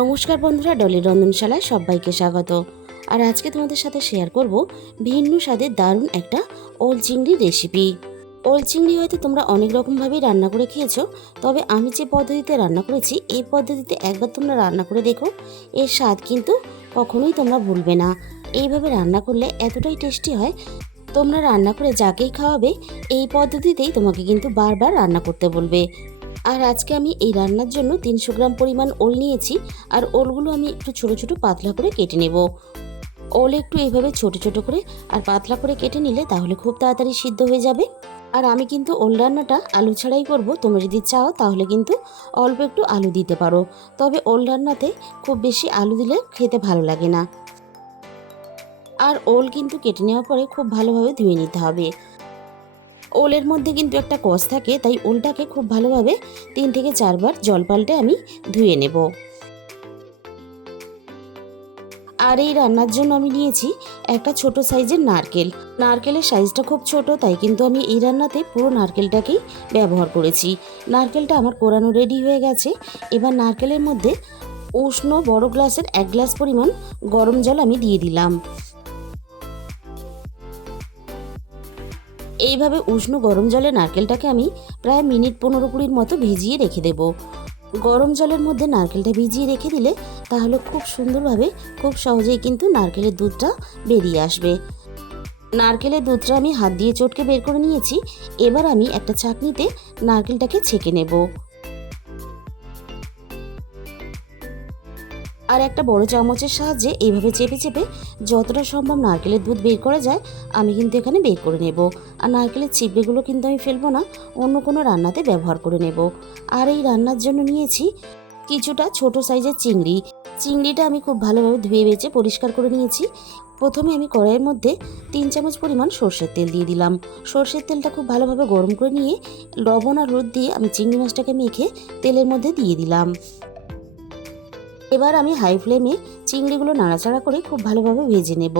নমস্কার বন্ধুরা, ডলির রন্ধনশালায় সবাইকে স্বাগত। আর আজকে তোমাদের সাথে শেয়ার করব ভিন্ন স্বাদের দারুণ একটা ওল চিংড়ি রেসিপি। ওল চিংড়ি হয়তো তোমরা অনেক রকমভাবেই রান্না করে খেয়েছো, তবে আমি যে পদ্ধতিতে রান্না করেছি এই পদ্ধতিতে একবার তোমরা রান্না করে দেখো, এর স্বাদ কিন্তু কখনোই তোমরা ভুলবে না। এইভাবে রান্না করলে এতটাই টেস্টি হয়, তোমরা রান্না করে যাকেই খাওয়াবে এই পদ্ধতিতেই তোমাকে কিন্তু বারবার রান্না করতে বলবে। আর আজকে আমি এই রান্নার জন্য 300 গ্রাম পরিমাণ ওল নিয়েছি। আর ওলগুলো আমি একটু ছোট ছোট পাতলা করে কেটে নেব। ওল একটু এইভাবে ছোট ছোট করে আর পাতলা করে কেটে নিলে তাহলে খুব তাড়াতাড়ি সিদ্ধ হয়ে যাবে। আর আমি কিন্তু ওল রান্নাটা আলু ছাড়াই করব। তোমরা যদি চাও তাহলে কিন্তু অল্প একটু আলু দিতে পারো, তবে ওল রান্নাতে খুব বেশি আলু দিলে খেতে ভালো লাগে না। আর ওল কিন্তু কেটে নেওয়ার পরে খুব ভালোভাবে ধুয়ে নিতে হবে। ওলের মধ্যে কিন্তু একটা কষ থাকে, তাই ওলটাকে খুব ভালোভাবে 3 থেকে 4 বার জল পাল্টে আমি ধুয়ে নেব। আর এই রান্নার জন্য আমি নিয়েছি একটা ছোট সাইজের নারকেল। নারকেলের সাইজটা খুব ছোট, তাই কিন্তু আমি এই রান্নাতে পুরো নারকেলটাকেই ব্যবহার করেছি। নারকেলটা আমার কোরানো রেডি হয়ে গেছে। এবার নারকেলের মধ্যে উষ্ণ বড় গ্লাসের 1 গ্লাস পরিমাণ গরম জল আমি দিয়ে দিলাম। এইভাবে উষ্ণ গরম জলে নারকেলটাকে আমি প্রায় মিনিট 15-20 মতো ভিজিয়ে রেখে দেব। গরম জলের মধ্যে নারকেলটা ভিজিয়ে রেখে দিলে তাহলে খুব সুন্দরভাবে খুব সহজেই কিন্তু নারকেলের দুধটা বেরিয়ে আসবে। নারকেলের দুধটা আমি হাত দিয়ে চটকে বের করে নিয়েছি। এবার আমি একটা ছাঁকনিতে নারকেলটাকে ছেঁকে নেব। আর একটা বড় চামচের সাহায্যে এইভাবে চেপে চেপে যতটা সম্ভব নারকেলের দুধ বের করা যায় আমি কিন্তু এখানে বের করে নেব। আর নারকেলের ছিবড়েগুলো কিন্তু আমি ফেলবো না, অন্য কোনো রান্নাতে ব্যবহার করে নেব। আর এই রান্নার জন্য নিয়েছি কিছুটা ছোট সাইজের চিংড়ি। চিংড়িটা আমি খুব ভালোভাবে ধুয়ে বেছে পরিষ্কার করে নিয়েছি। প্রথমে আমি কড়াইয়ের মধ্যে 3 চামচ পরিমাণ সর্ষের তেল দিয়ে দিলাম। সর্ষের তেলটা খুব ভালোভাবে গরম করে নিয়ে লবণ আর হলুদ দিয়ে আমি চিংড়ি মাছটাকে মেখে তেলের মধ্যে দিয়ে দিলাম। এবার আমি হাই ফ্লেমে চিংড়িগুলো নাড়াচাড়া করে খুব ভালোভাবে ভেজে নেব।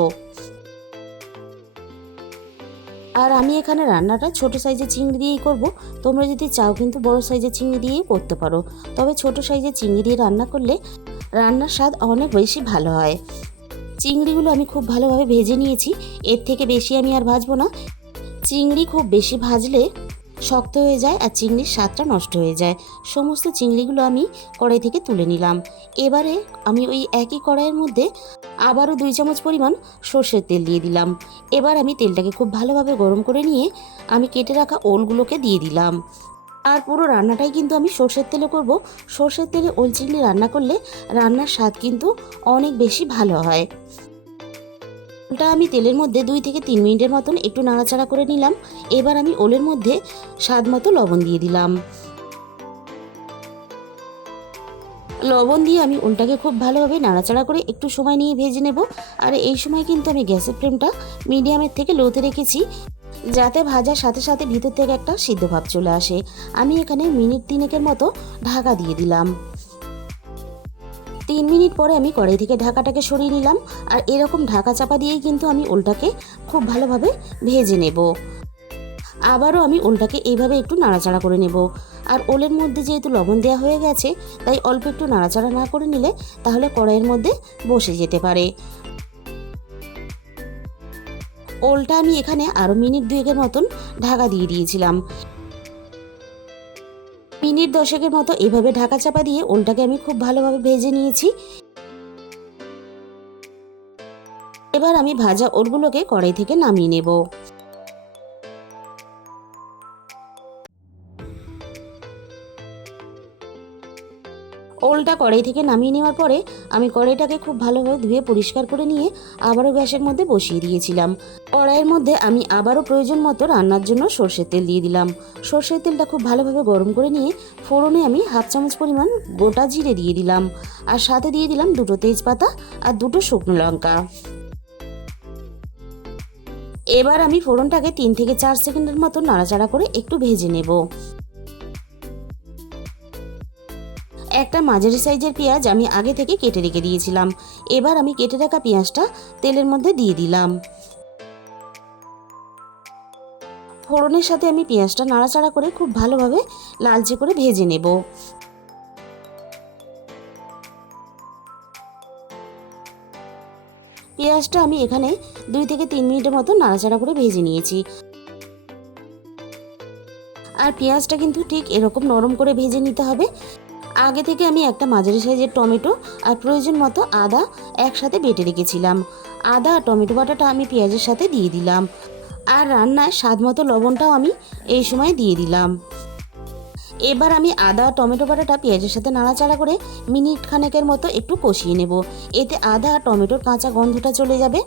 আর আমি এখানে রান্নাটা ছোট সাইজের চিংড়ি দিয়েই করব। তোমরা যদি চাও কিন্তু বড় সাইজের চিংড়ি দিয়েই করতে পারো, তবে ছোট সাইজের চিংড়ি দিয়ে রান্না করলে রান্নার স্বাদ অনেক বেশি ভালো হয়। চিংড়িগুলো আমি খুব ভালোভাবে ভেজে নিয়েছি, এর থেকে বেশি আমি আর ভাজবো না। চিংড়ি খুব বেশি ভাজলে শক্ত হয়ে যায় আর চিংড়ির স্বাদটা নষ্ট হয়ে যায়। সমস্ত চিংড়িগুলো আমি কড়াই থেকে তুলে নিলাম। এবারে আমি ওই একই কড়াইয়ের মধ্যে আবারও 2 চামচ পরিমাণ সর্ষের তেল দিয়ে দিলাম। এবার আমি তেলটাকে খুব ভালোভাবে গরম করে নিয়ে আমি কেটে রাখা ওলগুলোকে দিয়ে দিলাম। আর পুরো রান্নাটাই কিন্তু আমি সর্ষের তেলে করব। সর্ষের তেলে ওল চিংড়ি রান্না করলে রান্নার স্বাদ কিন্তু অনেক বেশি ভালো হয়। ওলটা আমি তেলের মধ্যে 2 থেকে 3 মিনিটের মতন একটু নাড়াচাড়া করে নিলাম। এবার আমি ওলের মধ্যে স্বাদ মতো লবণ দিয়ে দিলাম। লবণ দিয়ে আমি ওলটাকে খুব ভালোভাবে নাড়াচাড়া করে একটু সময় নিয়ে ভেজে নেব। আর এই সময় কিন্তু আমি গ্যাসের ফ্লেমটা মিডিয়ামের থেকে লোতে রেখেছি, যাতে ভাজার সাথে সাথে ভিতর থেকে একটা সিদ্ধ ভাব চলে আসে। আমি এখানে মিনিট 3 মতো ঢাকা দিয়ে দিলাম। 3 মিনিট পরে আমি কড়াই থেকে ঢাকাটাকে সরিয়ে নিলাম। আর এরকম ঢাকা চাপা দিয়েই কিন্তু আমি ওলটাকে খুব ভালোভাবে ভেজে নেব। আবারও আমি ওলটাকে এইভাবে একটু নাড়াচাড়া করে নেব। আর ওলের মধ্যে যেহেতু লবণ দেওয়া হয়ে গেছে, তাই অল্প একটু নাড়াচাড়া না করে নিলে তাহলে কড়াইয়ের মধ্যে বসে যেতে পারে। ওলটা আমি এখানে আরও মিনিট 2 মতন ঢাকা দিয়ে দিয়েছিলাম। মিনিট 10 মতো এভাবে ঢাকা চাপা দিয়ে ওলটাকে আমি খুব ভালোভাবে ভেজে নিয়েছি। এবার আমি ভাজা ওলগুলোকে কড়াই থেকে নামিয়ে নেব। ওলটা কড়াই থেকে নামিয়ে নেওয়ার পরে আমি কড়াইটাকে খুব ভালোভাবে ধুয়ে পরিষ্কার করে নিয়ে আবারও গ্যাসের মধ্যে বসিয়ে দিয়েছিলাম। কড়াইয়ের মধ্যে আমি আবারও প্রয়োজন মতো রান্নার জন্য সর্ষের তেল দিয়ে দিলাম। সর্ষের তেলটা খুব ভালোভাবে গরম করে নিয়ে ফোড়নে আমি 1/2 চামচ পরিমাণ গোটা জিরে দিয়ে দিলাম। আর সাথে দিয়ে দিলাম 2টো তেজপাতা আর 2টো শুকনো লঙ্কা। এবার আমি ফোড়নটাকে 3 থেকে 4 সেকেন্ডের মতো নাড়াচাড়া করে একটু ভেজে নেব। একটা মাঝারি সাইজের পেঁয়াজ আমি আগে থেকে কেটে রেখে দিয়েছিলাম। এবার আমি কেটে রাখা পেঁয়াজটা তেলের মধ্যে দিয়ে দিলাম। ফোড়নের সাথে আমি পেঁয়াজটা নাড়াচাড়া করে খুব ভালোভাবে লালচে করে ভেজে নেব। পেঁয়াজটা আমি এখানে 2 থেকে 3 মিনিটের মতো নাড়াচাড়া করে ভেজে নিয়েছি। আর পেঁয়াজটা কিন্তু ঠিক এরকম নরম করে ভেজে নিতে হবে। আগে থেকে আমি একটা মাঝারি সাইজের টমেটো আর প্রয়োজন মতো আদা একসাথে বেটে রেখেছিলাম। আদা আর টমেটো বাটাটা আমি পেঁয়াজের সাথে দিয়ে দিলাম। আর রান্নায় স্বাদ মতো লবণটাও আমি এই সময় দিয়ে দিলাম। এবার আমি আদা টমেটো বাটাটা পেঁয়াজের সাথে নাড়াচাড়া করে মিনিট খানেকের মতো একটু কষিয়ে নেব। এতে আদা আর টমেটোর কাঁচা গন্ধটা চলে যাবে।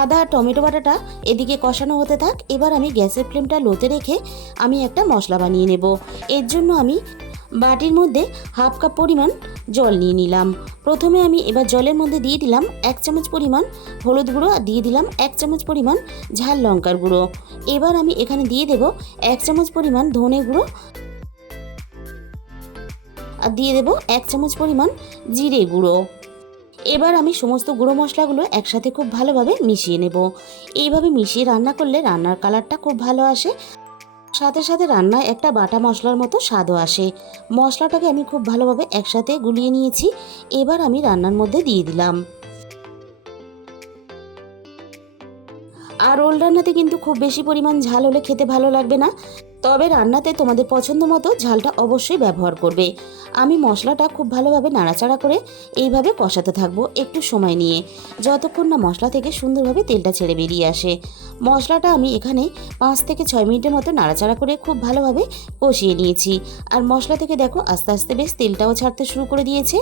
আদা আর টমেটো বাটাটা এদিকে কষানো হতে থাক। এবার আমি গ্যাসের ফ্লেমটা লোতে রেখে আমি একটা মশলা বানিয়ে নেব। এর জন্য আমি বাটির মধ্যে 1/2 কাপ পরিমাণ জল নিয়ে নিলাম। প্রথমে আমি এবার জলের মধ্যে দিয়ে দিলাম 1 চামচ পরিমাণ হলুদ গুঁড়ো আর দিয়ে দিলাম 1 চামচ পরিমাণ ঝাল লঙ্কার গুঁড়ো। এবার আমি এখানে দিয়ে দেব 1 চামচ পরিমাণ ধনে গুঁড়ো আর দিয়ে দেব 1 চামচ পরিমাণ জিরে গুঁড়ো। এবার আমি সমস্ত গুঁড়ো মশলাগুলো একসাথে খুব ভালোভাবে মিশিয়ে নেব। এইভাবে মিশিয়ে রান্না করলে রান্নার কালারটা খুব ভালো আসে, সাথে সাথে রান্নায় একটা বাটা মশলার মতো স্বাদও আসে। মশলাটাকে আমি খুব ভালোভাবে একসাথে গুলিয়ে নিয়েছি। এবার আমি রান্নার মধ্যে দিয়ে দিলাম। আর ওল রান্নাতে কিন্তু খুব বেশি পরিমাণ ঝাল হলে খেতে ভালো লাগবে না, তবে রান্নাতে তোমাদের পছন্দ মতো ঝালটা অবশ্যই ব্যবহার করবে। আমি মশলাটা খুব ভালোভাবে নাড়াচাড়া করে এইভাবে কষাতে থাকবো একটু সময় নিয়ে, যতক্ষণ না মশলা থেকে সুন্দরভাবে তেলটা ছেড়ে বেরিয়ে আসে। মশলাটা আমি এখানে 5 থেকে 6 মিনিটের মতো নাড়াচাড়া করে খুব ভালোভাবে কষিয়ে নিয়েছি। আর মশলা থেকে দেখো আস্তে আস্তে বেশ তেলটাও ছাড়তে শুরু করে দিয়েছে।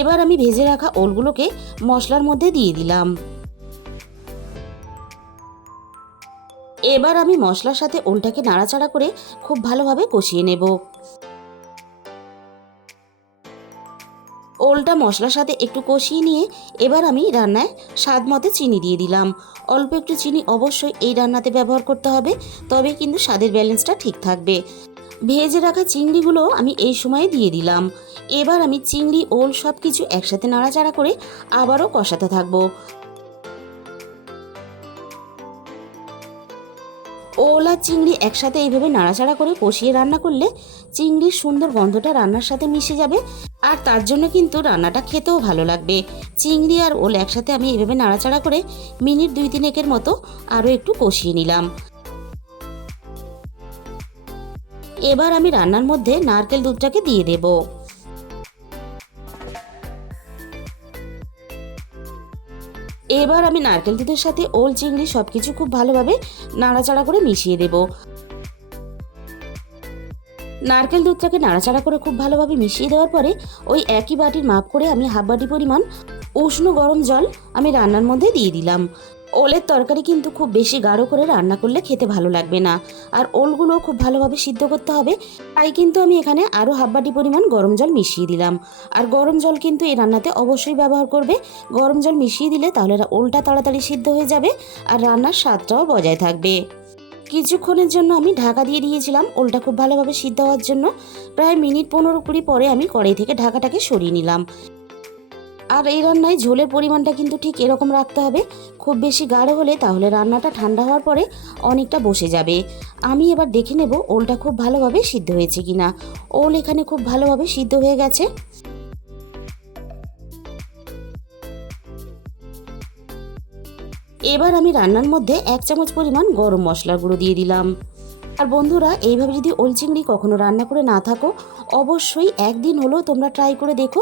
এবার আমি ভেজে রাখা ওলগুলোকে মশলার মধ্যে দিয়ে দিলাম। এবার আমি মশলার সাথে ওলটাকে নাড়াচাড়া করে খুব ভালোভাবে কষিয়ে নেব। ওলটা মশলার সাথে একটু কষিয়ে নিয়ে এবার আমি রান্নায় স্বাদ মতো চিনি দিয়ে দিলাম। অল্প একটু চিনি অবশ্যই এই রান্নাতে ব্যবহার করতে হবে, তবে কিন্তু স্বাদের ব্যালেন্সটা ঠিক থাকবে। ভেজে রাখা চিংড়িগুলো আমি এই সময়ে দিয়ে দিলাম। এবার আমি চিংড়ি ওল সব কিছু একসাথে নাড়াচাড়া করে আবারও কষাতে থাকবো। ওল আর চিংড়ি একসাথে এইভাবে নাড়াচাড়া করে কষিয়ে রান্না করলে চিংড়ির সুন্দর গন্ধটা রান্নার সাথে মিশে যাবে, আর তার জন্য কিন্তু রান্নাটা খেতেও ভালো লাগবে। চিংড়ি আর ওল একসাথে আমি এইভাবে নাড়াচাড়া করে মিনিট 2-3 মতো আরও একটু কষিয়ে নিলাম। এবার আমি রান্নার মধ্যে নারকেল দুধটাকে দিয়ে দেব। এবার আমি নারকেল দুধের সাথে ওল চিংড়ি সবকিছু খুব ভালোভাবে নাড়াচাড়া করে মিশিয়ে দেব। নারকেল দুধটাকে নাড়াচাড়া করে খুব ভালোভাবে মিশিয়ে দেওয়ার পরে ওই একই বাটির মাপ করে আমি 1/2 বাটি পরিমাণ উষ্ণ গরম জল আমি রান্নার মধ্যে দিয়ে দিলাম। ওলের তরকারি কিন্তু খুব বেশি গাঢ় করে রান্না করলে খেতে ভালো লাগবে না, আর ওলগুলো খুব ভালোভাবে সিদ্ধ করতে হবে। তাই কিন্তু আমি এখানে আরও 1/2 বাটি পরিমাণ গরম জল মিশিয়ে দিলাম। আর গরম জল কিন্তু এই রান্নাতে অবশ্যই ব্যবহার করবে। গরম জল মিশিয়ে দিলে তাহলে ওলটা তাড়াতাড়ি সিদ্ধ হয়ে যাবে আর রান্নার স্বাদটাও বজায় থাকবে। কিছুক্ষণের জন্য আমি ঢাকা দিয়ে দিয়েছিলাম ওলটা খুব ভালোভাবে সিদ্ধ হওয়ার জন্য। প্রায় মিনিট 15-20 পরে আমি কড়াই থেকে ঢাকাটাকে সরিয়ে নিলাম। আর এই রান্নায় ঝোলের পরিমাণটা কিন্তু ঠিক এরকম রাখতে হবে। খুব বেশি গাঢ় হলে তাহলে রান্নাটা ঠান্ডা হওয়ার পরে অনেকটা বসে যাবে। আমি এবার দেখে নেব ওলটা খুব ভালোভাবে সিদ্ধ হয়েছে কিনা। ওল এখানে খুব ভালোভাবে সিদ্ধ হয়ে গেছে। এবার আমি রান্নার মধ্যে 1 চামচ পরিমাণ গরম মশলার গুঁড়ো দিয়ে দিলাম। আর বন্ধুরা, এইভাবে যদি ওল চিংড়ি কখনো রান্না করে না থাকো, অবশ্যই একদিন হলেও তোমরা ট্রাই করে দেখো।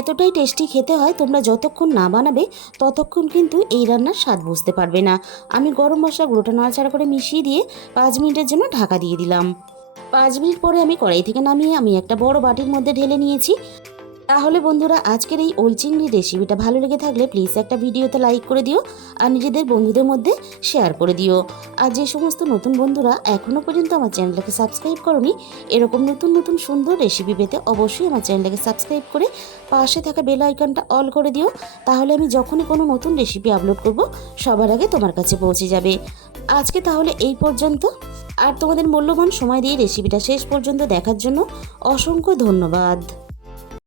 এতটাই টেস্টি খেতে হয়, তোমরা যতক্ষণ না বানাবে ততক্ষণ কিন্তু এই রান্নার স্বাদ বুঝতে পারবে না। আমি গরম মশলা গুঁড়োটা নাড়াচাড়া করে মিশিয়ে দিয়ে 5 মিনিটের জন্য ঢাকা দিয়ে দিলাম। 5 মিনিট পরে আমি কড়াই থেকে নামিয়ে আমি একটা বড় বাটির মধ্যে ঢেলে নিয়েছি। তাহলে বন্ধুরা, আজকের এই ওল চিংড়ি রেসিপিটা ভালো লেগে থাকলে প্লিজ একটা ভিডিওতে লাইক করে দিও আর নিজেদের বন্ধুদের মধ্যে শেয়ার করে দিও। আর যে সমস্ত নতুন বন্ধুরা এখনও পর্যন্ত আমার চ্যানেলটাকে সাবস্ক্রাইব করোনি, এরকম নতুন নতুন সুন্দর রেসিপি পেতে অবশ্যই আমার চ্যানেলটাকে সাবস্ক্রাইব করে পাশে থাকা বেল আইকনটা অল করে দিও। তাহলে আমি যখনই কোনো নতুন রেসিপি আপলোড করব সবার আগে তোমার কাছে পৌঁছে যাবে। আজকে তাহলে এই পর্যন্ত। আর তোমাদের মূল্যবান সময় দিয়ে রেসিপিটা শেষ পর্যন্ত দেখার জন্য অসংখ্য ধন্যবাদ।